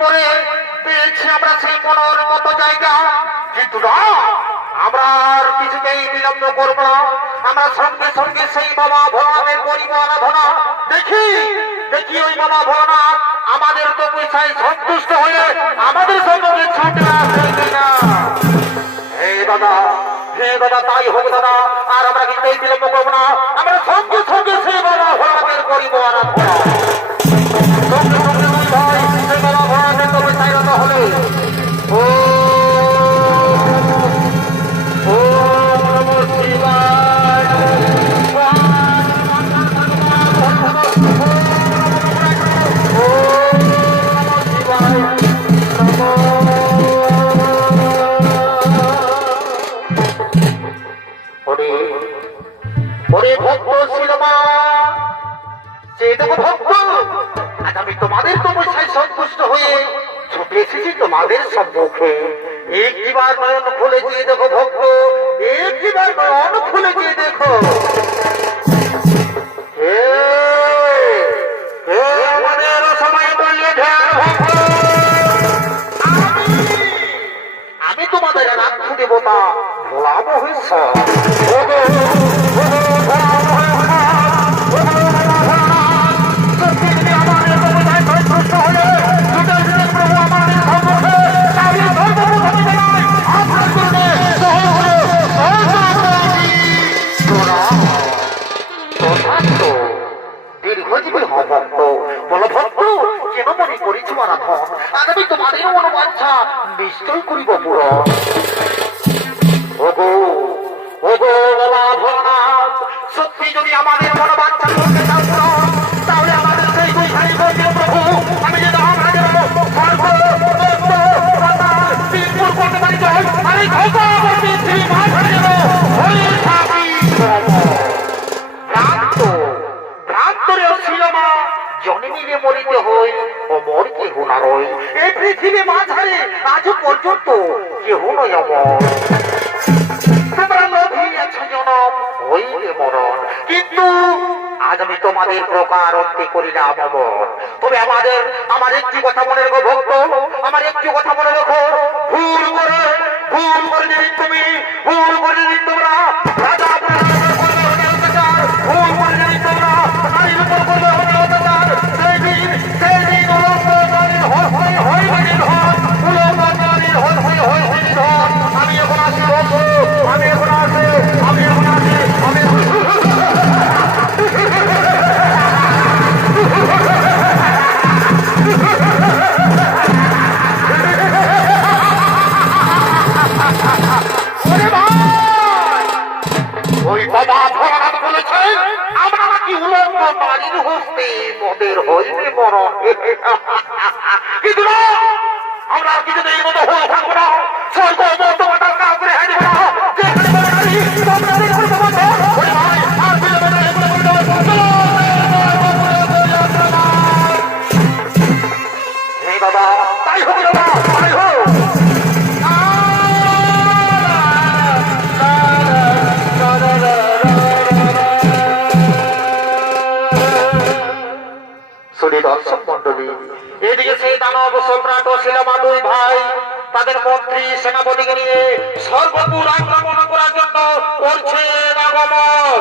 পরে পেয়েছি আমরা সেই মনের মতো জায়গা, কিন্তু না, আমরা আর কিছুতেই বিলম্ব করব না। আমরা সঙ্গে সঙ্গে সেই বাবা ভোলানাথের করিব আরাধনা। দেখি দেখি ওই বাবা ভোলানাথ আমাদের তো পয়সায় সন্তুষ্ট হয়ে আমাদের সঙ্গে ছুটে আসে কিনা। হে দাদা, হে দাদা, তাই হোক দাদা, আর আমরা কিছুতেই বিলম্ব করবো না। আমরা সঙ্গে সঙ্গে সেই বাবা ভোলানাথের করিব আরাধনা। সঙ্গে সঙ্গে দুই ভাই সেই বাবা ভোলানাথের তো পয়সায় রত হলে তোমাদের তপস্যায় সন্তুষ্ট হয়ে ছুটে এসেছি তোমাদের সম্মুখে। একটিবার নয়ন খুলে চেয়ে দেখো ভক্ত, একটিবার নয়ন খুলে চেয়ে দেখো। আমাদের সময় বললে আমি তোমাদের রাক্ষু দেবতা ভোলা মহেশ্বর। আগামী তোমাদের মনোবাঞ্ছা নিশ্চয় করিব পূরণ। ওগো ওগো বাবা ভোলানাথ, সত্যি যদি আমাদের মনোবাঞ্ছা করতে চাও পূরণ, তাহলে আমাদের সেই দুই ভাই বলবে প্রভু, আমি যে করতে পারি আমি ভ্রান্তরে ছিল না। জন্মিলে মরিতে হই ও মর কেহ না রই। এই পৃথিবী মাঝারে আজ পর্যন্ত কেহ নয় অমর। তোমরা লোভিয়াছ জনম হইলে মরণ, কিন্তু আজ আমি তোমাদের প্রকার অন্তে করিলাম অমর। তবে আমার একটি কথা মনে রেখো ভক্ত, আমার একটি কথা মনে রেখো, ভুল করে যদি তুমি ভুল করে যদি তোমরা রাজা ভুল করে যদি তোমরা নারীর উপর করবে অত্যাচার, সেই দিন আমি এখন আসি ভক্ত, আমি এখন আসি। ওই বাবা ভোলানাথ বলেছেন আমরা নাকি উলঙ্গ নারীর হস্তে মদের হইবে মরণ। কিন্তু না, আমরা কিছুতেই মতো হয়ে থাকবো না। স্বর্গ বর্তমানের কাজ করে হারিব না। হে বাবা, তাই হোক বাবা, তাই হোক। দর্শক মন্ডলী, এদিকে সেই দানব সম্রাট ও শিলামা দুই ভাই তাদের মন্ত্রী সেনাপতিকে নিয়ে সর্বপুর আক্রমণ করার জন্য করছেন আগমন।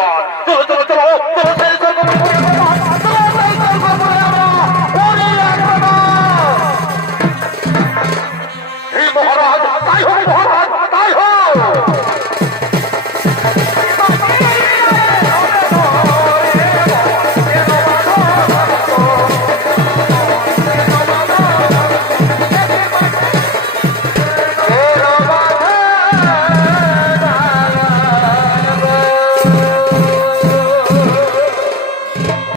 কীর্তন